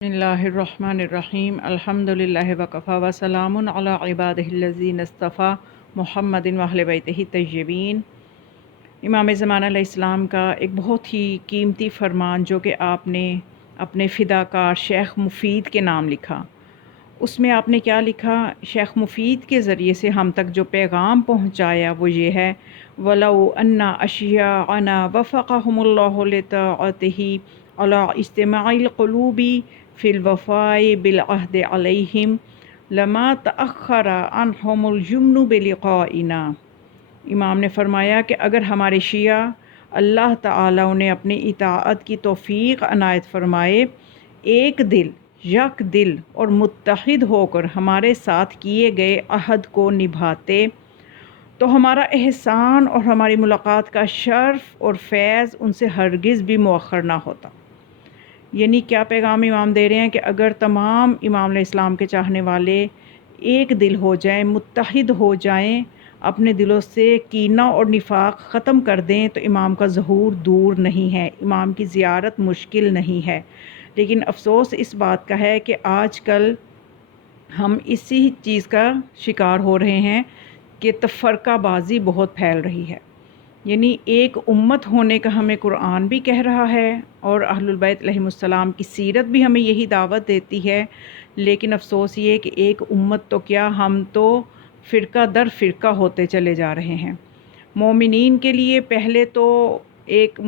بسم اللہ الرحمن الرحیم الحمد للہ وکفا وسلام علی عبادہ الذین اصطفیٰ محمد واہل بیتہ طیبین۔ امام زمانہ علیہ السلام کا ایک بہت ہی قیمتی فرمان جو کہ آپ نے اپنے فداکار شیخ مفید کے نام لکھا، اس میں آپ نے کیا لکھا؟ شیخ مفید کے ذریعے سے ہم تک جو پیغام پہنچایا وہ یہ ہے، وَلَوْ أَنَّ أَشْيَاعَنَا وَفَقَهُمُ اللَّهُ لِطَاعَتِهِ عَلَى اجتماع القلوب فی الوفاء بالعہد علیہم لما تأخر عنہم الجمن بلقائنا۔ امام نے فرمایا کہ اگر ہمارے شیعہ اللہ تعالیٰ انہیں اپنی اطاعت کی توفیق عنایت فرمائے، ایک دل یک دل اور متحد ہو کر ہمارے ساتھ کیے گئے عہد کو نبھاتے تو ہمارا احسان اور ہماری ملاقات کا شرف اور فیض ان سے ہرگز بھی مؤخر نہ ہوتا۔ یعنی کیا پیغام امام دے رہے ہیں کہ اگر تمام امام علیہ السلام کے چاہنے والے ایک دل ہو جائیں، متحد ہو جائیں، اپنے دلوں سے کینہ اور نفاق ختم کر دیں تو امام کا ظہور دور نہیں ہے، امام کی زیارت مشکل نہیں ہے۔ لیکن افسوس اس بات کا ہے کہ آج کل ہم اسی چیز کا شکار ہو رہے ہیں کہ تفرقہ بازی بہت پھیل رہی ہے۔ یعنی ایک امت ہونے کا ہمیں قرآن بھی کہہ رہا ہے اور اہل البیت علیہم السلام کی سیرت بھی ہمیں یہی دعوت دیتی ہے، لیکن افسوس یہ کہ ایک امت تو کیا، ہم تو فرقہ در فرقہ ہوتے چلے جا رہے ہیں۔ مومنین کے لیے پہلے تو ایک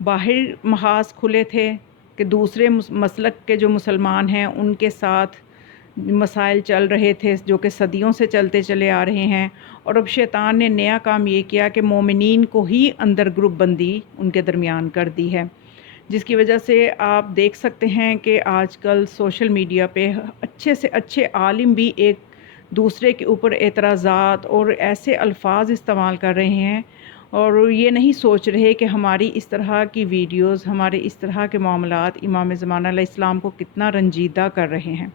باہر محاذ کھلے تھے کہ دوسرے مسلک کے جو مسلمان ہیں ان کے ساتھ مسائل چل رہے تھے جو کہ صدیوں سے چلتے چلے آ رہے ہیں، اور اب شیطان نے نیا کام یہ کیا کہ مومنین کو ہی اندر گروپ بندی ان کے درمیان کر دی ہے، جس کی وجہ سے آپ دیکھ سکتے ہیں کہ آج کل سوشل میڈیا پہ اچھے سے اچھے عالم بھی ایک دوسرے کے اوپر اعتراضات اور ایسے الفاظ استعمال کر رہے ہیں، اور یہ نہیں سوچ رہے کہ ہماری اس طرح کی ویڈیوز، ہمارے اس طرح کے معاملات امام زمانہ علیہ السلام کو کتنا رنجیدہ کر رہے ہیں۔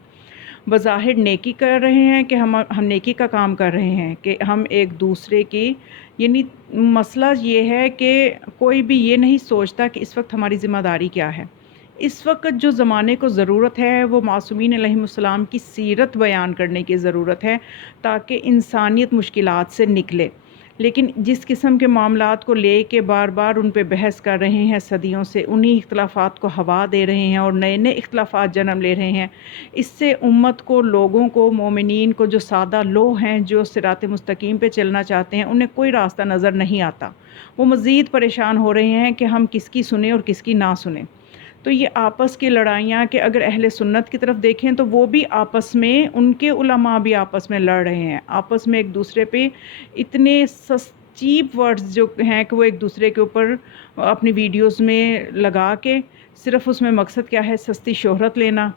بظاہر نیکی کر رہے ہیں کہ ہم نیکی کا کام کر رہے ہیں کہ ہم ایک دوسرے کی، یعنی مسئلہ یہ ہے کہ کوئی بھی یہ نہیں سوچتا کہ اس وقت ہماری ذمہ داری کیا ہے۔ اس وقت جو زمانے کو ضرورت ہے وہ معصومین علیہم السلام کی سیرت بیان کرنے کی ضرورت ہے تاکہ انسانیت مشکلات سے نکلے۔ لیکن جس قسم کے معاملات کو لے کے بار بار ان پہ بحث کر رہے ہیں، صدیوں سے انہی اختلافات کو ہوا دے رہے ہیں اور نئے نئے اختلافات جنم لے رہے ہیں، اس سے امت کو، لوگوں کو، مومنین کو، جو سادہ لوگ ہیں، جو صراط مستقیم پہ چلنا چاہتے ہیں، انہیں کوئی راستہ نظر نہیں آتا۔ وہ مزید پریشان ہو رہے ہیں کہ ہم کس کی سنیں اور کس کی نہ سنیں۔ تو یہ آپس کی لڑائیاں کہ اگر اہل سنت کی طرف دیکھیں تو وہ بھی آپس میں، ان کے علماء بھی آپس میں لڑ رہے ہیں، آپس میں ایک دوسرے پہ اتنے چیپ ورڈز جو ہیں کہ وہ ایک دوسرے کے اوپر اپنی ویڈیوز میں لگا کے صرف اس میں مقصد کیا ہے، سستی شہرت لینا،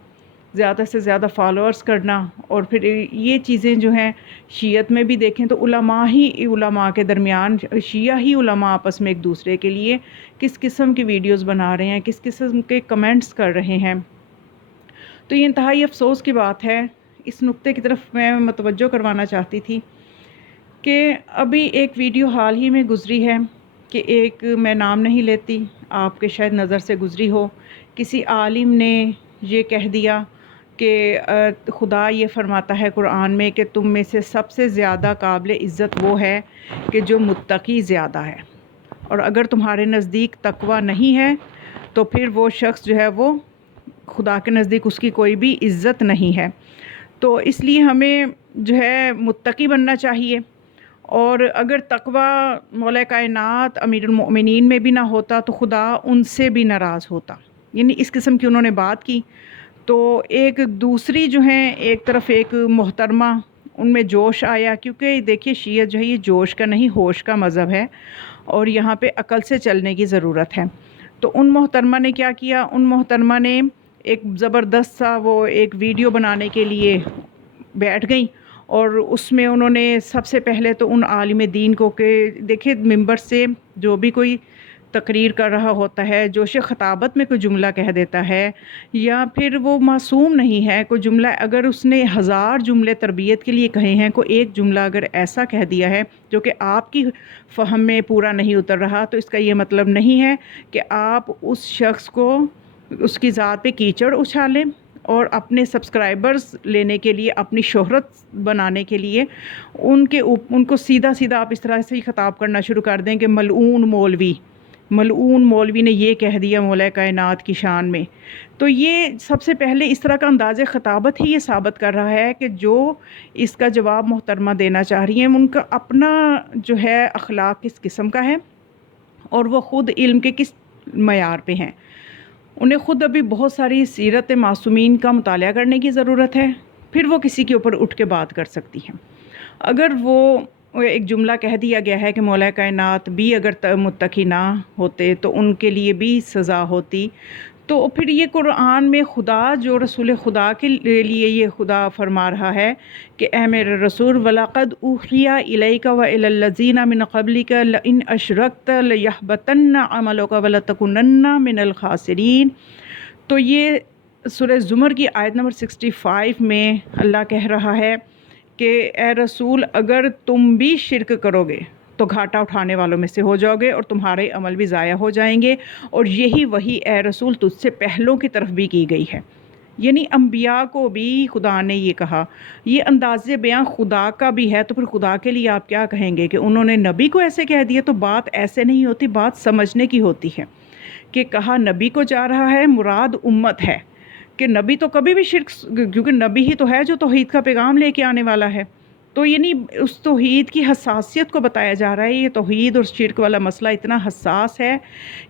زیادہ سے زیادہ فالوورز کرنا، اور پھر یہ چیزیں جو ہیں شیعت میں بھی دیکھیں تو علماء ہی علماء کے درمیان، شیعہ ہی علماء آپس میں ایک دوسرے کے لیے کس قسم کی ویڈیوز بنا رہے ہیں، کس قسم کے کمنٹس کر رہے ہیں۔ تو یہ انتہائی افسوس کی بات ہے۔ اس نقطے کی طرف میں متوجہ کروانا چاہتی تھی کہ ابھی ایک ویڈیو حال ہی میں گزری ہے کہ ایک، میں نام نہیں لیتی، آپ کے شاید نظر سے گزری ہو، کسی عالم نے یہ کہہ دیا کہ خدا یہ فرماتا ہے قرآن میں کہ تم میں سے سب سے زیادہ قابل عزت وہ ہے کہ جو متقی زیادہ ہے، اور اگر تمہارے نزدیک تقوی نہیں ہے تو پھر وہ شخص جو ہے وہ خدا کے نزدیک اس کی کوئی بھی عزت نہیں ہے۔ تو اس لیے ہمیں جو ہے متقی بننا چاہیے، اور اگر تقوی مولا کائنات امیر المؤمنین میں بھی نہ ہوتا تو خدا ان سے بھی ناراض ہوتا۔ یعنی اس قسم کی انہوں نے بات کی۔ تو ایک دوسری جو ہیں، ایک طرف ایک محترمہ، ان میں جوش آیا، کیونکہ دیکھیے شیعہ جو ہے یہ جوش کا نہیں ہوش کا مذہب ہے، اور یہاں پہ عقل سے چلنے کی ضرورت ہے۔ تو ان محترمہ نے کیا کیا، ان محترمہ نے ایک زبردست سا وہ ایک ویڈیو بنانے کے لیے بیٹھ گئیں، اور اس میں انہوں نے سب سے پہلے تو ان عالم دین کو کہ دیکھیں ممبر سے جو بھی کوئی تقریر کر رہا ہوتا ہے، جوش خطابت میں کوئی جملہ کہہ دیتا ہے، یا پھر وہ معصوم نہیں ہے، کوئی جملہ اگر اس نے 1000 جملے تربیت کے لیے کہے ہیں، کوئی ایک جملہ اگر ایسا کہہ دیا ہے جو کہ آپ کی فہم میں پورا نہیں اتر رہا، تو اس کا یہ مطلب نہیں ہے کہ آپ اس شخص کو، اس کی ذات پہ کیچڑ اچھالیں، اور اپنے سبسکرائبرز لینے کے لیے، اپنی شہرت بنانے کے لیے ان کو سیدھا سیدھا آپ اس طرح سے ہی خطاب کرنا شروع کر دیں کہ ملعون مولوی نے یہ کہہ دیا مولا کائنات کی شان میں. تو یہ سب سے پہلے اس طرح کا انداز خطابت ہی یہ ثابت کر رہا ہے کہ جو اس کا جواب محترمہ دینا چاہ رہی ہیں ان کا اپنا جو ہے اخلاق کس قسم کا ہے اور وہ خود علم کے کس معیار پہ ہیں. انہیں خود ابھی بہت ساری سیرت معصومین کا مطالعہ کرنے کی ضرورت ہے، پھر وہ کسی کے اوپر اٹھ کے بات کر سکتی ہیں. اگر وہ ایک جملہ کہہ دیا گیا ہے کہ مولا کائنات بھی اگر متقی نہ ہوتے تو ان کے لیے بھی سزا ہوتی، تو پھر یہ قرآن میں خدا جو رسول خدا کے لیے یہ خدا فرما رہا ہے کہ اے میرے رسول وَلَقَدْ أُوحِيَ إِلَيْكَ وَإِلَى الَّذِينَ مِنْ قَبْلِكَ لَئِنْ أَشْرَكْتَ لَيَحْبَطَنَّ عَمَلُكَ وَلَتَكُونَنَّ مِنَ الْخَاسِرِينَ. تو یہ سورہ زمر کی آیت نمبر 65 میں اللہ کہہ رہا ہے کہ اے رسول اگر تم بھی شرک کرو گے تو گھاٹا اٹھانے والوں میں سے ہو جاؤ گے اور تمہارے عمل بھی ضائع ہو جائیں گے. اور یہی وہی اے رسول تجھ سے پہلوں کی طرف بھی کی گئی ہے. یعنی انبیاء کو بھی خدا نے یہ کہا. یہ انداز بیان خدا کا بھی ہے، تو پھر خدا کے لیے آپ کیا کہیں گے کہ انہوں نے نبی کو ایسے کہہ دیا؟ تو بات ایسے نہیں ہوتی، بات سمجھنے کی ہوتی ہے کہ کہا نبی کو جا رہا ہے، مراد امت ہے کہ نبی تو کبھی بھی شرک، کیونکہ نبی ہی تو ہے جو توحید کا پیغام لے کے آنے والا ہے. تو یعنی اس توحید کی حساسیت کو بتایا جا رہا ہے. یہ توحید اور شرک والا مسئلہ اتنا حساس ہے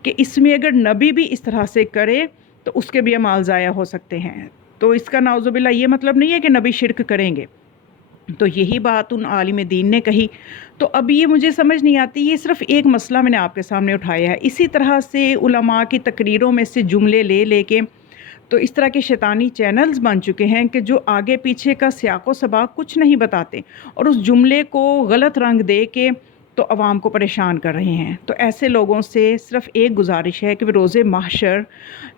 کہ اس میں اگر نبی بھی اس طرح سے کرے تو اس کے بھی اعمال ضائع ہو سکتے ہیں. تو اس کا نعوذ باللہ یہ مطلب نہیں ہے کہ نبی شرک کریں گے. تو یہی بات ان عالم دین نے کہی. تو اب یہ مجھے سمجھ نہیں آتی، یہ صرف ایک مسئلہ میں نے آپ کے سامنے اٹھایا ہے. اسی طرح سے علماء کی تقریروں میں سے جملے لے لے کے تو اس طرح کے شیطانی چینلز بن چکے ہیں کہ جو آگے پیچھے کا سیاق و سباق کچھ نہیں بتاتے اور اس جملے کو غلط رنگ دے کے تو عوام کو پریشان کر رہے ہیں. تو ایسے لوگوں سے صرف ایک گزارش ہے کہ وہ روز محشر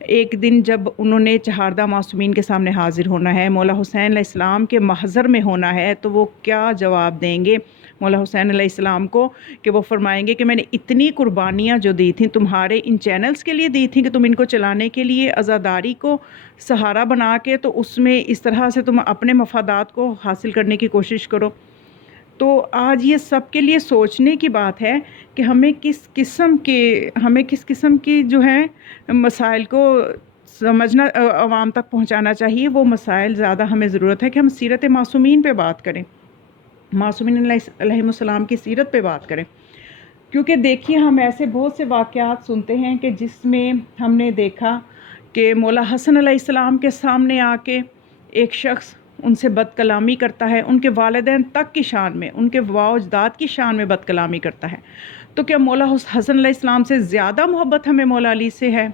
ایک دن جب انہوں نے چہاردہ معصومین کے سامنے حاضر ہونا ہے، مولا حسین علیہ السلام کے محضر میں ہونا ہے، تو وہ کیا جواب دیں گے مولا حسین علیہ السلام کو کہ وہ فرمائیں گے کہ میں نے اتنی قربانیاں جو دی تھیں تمہارے ان چینلز کے لیے دی تھیں کہ تم ان کو چلانے کے لیے عزاداری کو سہارا بنا کے تو اس میں اس طرح سے تم اپنے مفادات کو حاصل کرنے کی کوشش کرو. تو آج یہ سب کے لیے سوچنے کی بات ہے کہ ہمیں کس قسم کی جو ہے مسائل کو سمجھنا، عوام تک پہنچانا چاہیے. وہ مسائل زیادہ ہمیں ضرورت ہے کہ ہم سیرت معصومین پہ بات کریں، معصومین علیہ السلام کی سیرت پہ بات کریں. کیونکہ دیکھیے ہم ایسے بہت سے واقعات سنتے ہیں کہ جس میں ہم نے دیکھا کہ مولا حسن علیہ السلام کے سامنے آ کے ایک شخص ان سے بد کلامی کرتا ہے، ان کے والدین تک کی شان میں، ان کے واجداد کی شان میں بد کلامی کرتا ہے. تو کیا مولا حسن علیہ السلام سے زیادہ محبت ہمیں مولا علی سے ہے؟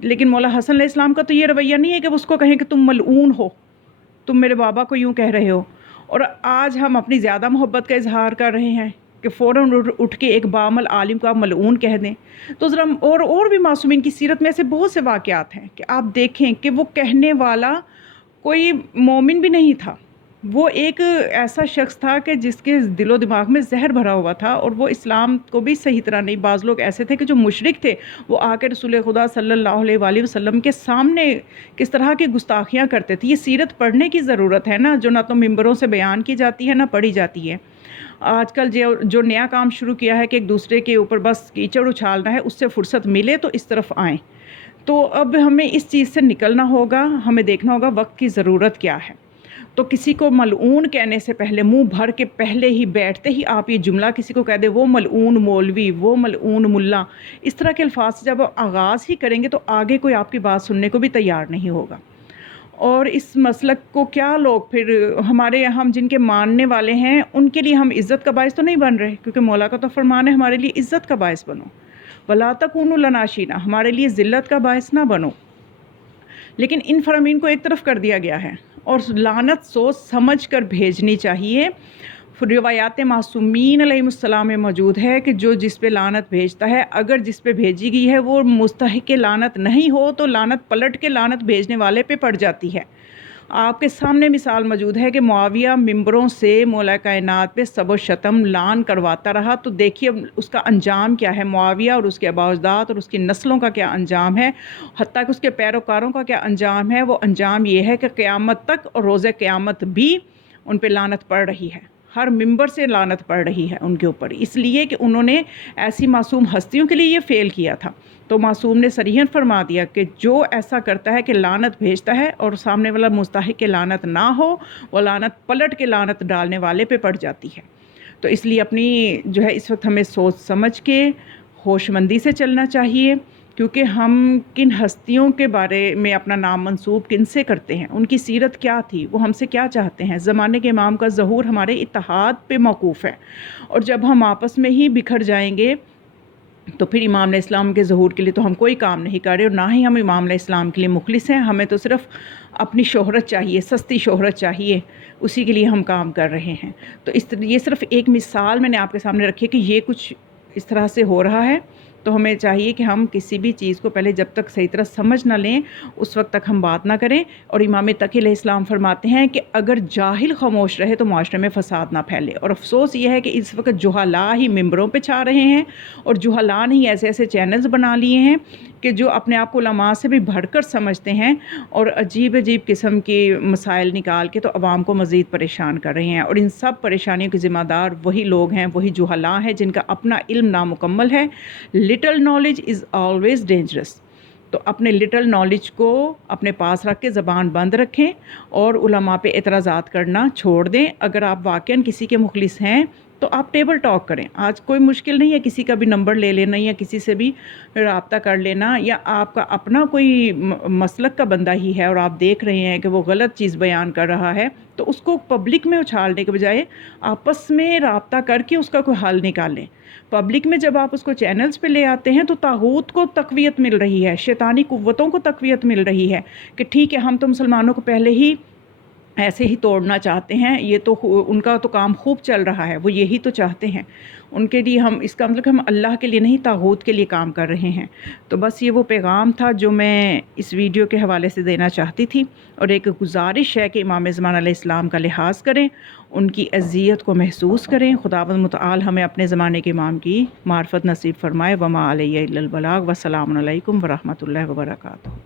لیکن مولا حسن علیہ السلام کا تو یہ رویہ نہیں ہے کہ اس کو کہیں کہ تم ملعون ہو، تم میرے بابا کو یوں کہہ رہے ہو. اور آج ہم اپنی زیادہ محبت کا اظہار کر رہے ہیں کہ فوراً اٹھ کے ایک بعمل عالم کو آپ ملعون کہہ دیں. تو ذرا اور بھی معصومین کی سیرت میں ایسے بہت سے واقعات ہیں کہ آپ دیکھیں کہ وہ کہنے والا کوئی مومن بھی نہیں تھا، وہ ایک ایسا شخص تھا کہ جس کے دل و دماغ میں زہر بھرا ہوا تھا اور وہ اسلام کو بھی صحیح طرح نہیں. بعض لوگ ایسے تھے کہ جو مشرک تھے، وہ آ کے رسول خدا صلی اللہ علیہ وآلہ وسلم کے سامنے کس طرح کی گستاخیاں کرتے تھے. یہ سیرت پڑھنے کی ضرورت ہے نا، جو نہ تو ممبروں سے بیان کی جاتی ہے نہ پڑھی جاتی ہے. آج کل جو نیا کام شروع کیا ہے کہ ایک دوسرے کے اوپر بس کیچڑ اچھالنا ہے، اس سے فرصت ملے تو اس طرف آئیں. تو اب ہمیں اس چیز سے نکلنا ہوگا، ہمیں دیکھنا ہوگا وقت کی ضرورت کیا ہے. تو کسی کو ملعون کہنے سے پہلے، منہ بھر کے پہلے ہی بیٹھتے ہی آپ یہ جملہ کسی کو کہہ دیں وہ ملعون مولوی، وہ ملعون ملا، اس طرح کے الفاظ سے جب آغاز ہی کریں گے تو آگے کوئی آپ کی بات سننے کو بھی تیار نہیں ہوگا. اور اس مسلک کو کیا لوگ پھر ہم جن کے ماننے والے ہیں ان کے لیے ہم عزت کا باعث تو نہیں بن رہے، کیونکہ مولا کا تو فرمان ہے ہمارے لیے عزت کا باعث بنو، وَلَا تَكُونُوا لَنَا شِينَا، ہمارے لیے ذلت کا باعث نہ بنو. لیکن ان فرامین کو ایک طرف کر دیا گیا ہے اور لعنت سوچ سمجھ کر بھیجنی چاہیے. روایات معصومین علیہ السلام میں موجود ہے کہ جو جس پہ لعنت بھیجتا ہے، اگر جس پہ بھیجی گئی ہے وہ مستحق لعنت نہیں ہو تو لعنت پلٹ کے لعنت بھیجنے والے پہ پڑ جاتی ہے. آپ کے سامنے مثال موجود ہے کہ معاویہ ممبروں سے مولا کائنات پہ سب و شتم لعن کرواتا رہا، تو دیکھیے اس کا انجام کیا ہے، معاویہ اور اس کے آباء و اجداد اور اس کی نسلوں کا کیا انجام ہے، حتیٰ کہ اس کے پیروکاروں کا کیا انجام ہے۔ وہ انجام یہ ہے کہ قیامت تک اور روز قیامت بھی ان پہ لعنت پڑ رہی ہے، ہر ممبر سے لعنت پڑ رہی ہے ان کے اوپر، اس لیے کہ انہوں نے ایسی معصوم ہستیوں کے لیے یہ فیل کیا تھا۔ تو معصوم نے صریحاً فرما دیا کہ جو ایسا کرتا ہے کہ لعنت بھیجتا ہے اور سامنے والا مستحق کے لعنت نہ ہو، وہ لعنت پلٹ کے لعنت ڈالنے والے پہ پڑ جاتی ہے۔ تو اس لیے اپنی جو ہے اس وقت ہمیں سوچ سمجھ کے ہوش مندی سے چلنا چاہیے، کیونکہ ہم کن ہستیوں کے بارے میں اپنا نام منسوب کن سے کرتے ہیں، ان کی سیرت کیا تھی، وہ ہم سے کیا چاہتے ہیں۔ زمانے کے امام کا ظہور ہمارے اتحاد پہ موقوف ہے، اور جب ہم آپس میں ہی بکھر جائیں گے تو پھر امام علیہ السلام کے ظہور کے لیے تو ہم کوئی کام نہیں کر رہے، اور نہ ہی ہم امام علیہ السلام کے لیے مخلص ہیں۔ ہمیں تو صرف اپنی شہرت چاہیے، سستی شہرت چاہیے، اسی کے لیے ہم کام کر رہے ہیں۔ تو یہ صرف ایک مثال میں نے آپ کے سامنے رکھی کہ یہ کچھ اس طرح سے ہو رہا ہے، تو ہمیں چاہیے کہ ہم کسی بھی چیز کو پہلے جب تک صحیح طرح سمجھ نہ لیں اس وقت تک ہم بات نہ کریں۔ اور امام تقی علیہ السلام فرماتے ہیں کہ اگر جاہل خاموش رہے تو معاشرے میں فساد نہ پھیلے، اور افسوس یہ ہے کہ اس وقت جہلاء ہی ممبروں پہ چھا رہے ہیں، اور جہلاء نے ہی ایسے ایسے چینلز بنا لیے ہیں کہ جو اپنے آپ کو علماء سے بھی بڑھ کر سمجھتے ہیں، اور عجیب عجیب قسم کی مسائل نکال کے تو عوام کو مزید پریشان کر رہے ہیں۔ اور ان سب پریشانیوں کے ذمہ دار وہی لوگ ہیں، وہی جہلاء ہیں جن کا اپنا علم نامکمل ہے۔ Little knowledge is always dangerous. تو اپنے لٹل نالج کو اپنے پاس رکھ کے زبان بند رکھیں اور علماء پہ اعتراضات کرنا چھوڑ دیں۔ اگر آپ واقعاً کسی کے مخلص ہیں تو آپ ٹیبل ٹاک کریں۔ آج کوئی مشکل نہیں ہے کسی کا بھی نمبر لے لینا یا کسی سے بھی رابطہ کر لینا، یا آپ کا اپنا کوئی مسلک کا بندہ ہی ہے اور آپ دیکھ رہے ہیں کہ وہ غلط چیز بیان کر رہا ہے، تو اس کو پبلک میں اچھالنے کے بجائے آپس میں رابطہ کر کے اس کا کوئی حل نکالیں۔ پبلک میں جب آپ اس کو چینلز پہ لے آتے ہیں تو طاغوت کو تقویت مل رہی ہے، شیطانی قوتوں کو تقویت مل رہی ہے کہ ٹھیک ہے ہم تو مسلمانوں کو پہلے ہی ایسے ہی توڑنا چاہتے ہیں، یہ تو ان کا تو کام خوب چل رہا ہے، وہ یہی تو چاہتے ہیں۔ ان کے لیے ہم، اس کا مطلب کہ ہم اللہ کے لیے نہیں طاغوت کے لیے کام کر رہے ہیں۔ تو بس یہ وہ پیغام تھا جو میں اس ویڈیو کے حوالے سے دینا چاہتی تھی، اور ایک گزارش ہے کہ امام زمان علیہ السلام کا لحاظ کریں، ان کی اذیت کو محسوس کریں۔ خداوند متعال ہمیں اپنے زمانے کے امام کی معرفت نصیب فرمائے۔ وما علیہ الا البلاغ، والسلام علیکم ورحمۃ اللہ وبرکاتہ۔